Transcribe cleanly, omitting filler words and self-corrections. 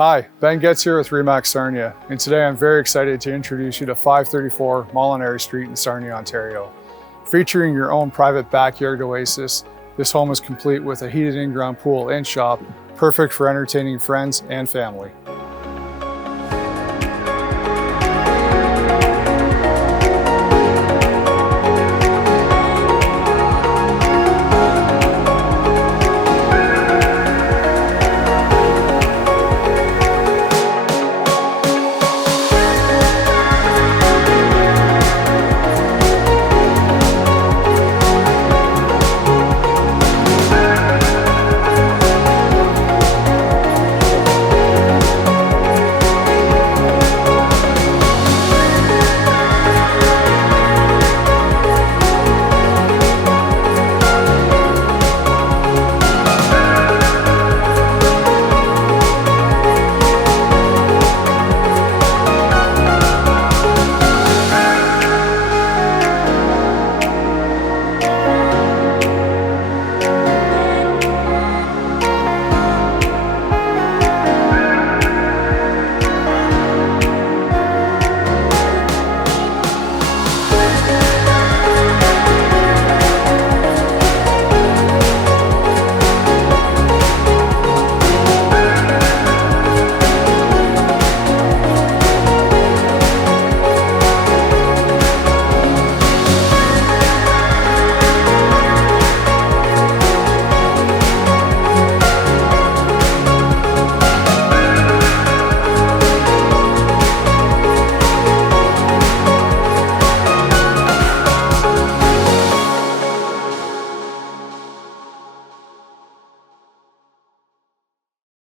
Hi, Ben Getz here with Remax Sarnia, and today I'm very excited to introduce you to 534 Molinary Street in Sarnia, Ontario. Featuring your own private backyard oasis, this home is complete with a heated in-ground pool and shop, perfect for entertaining friends and family.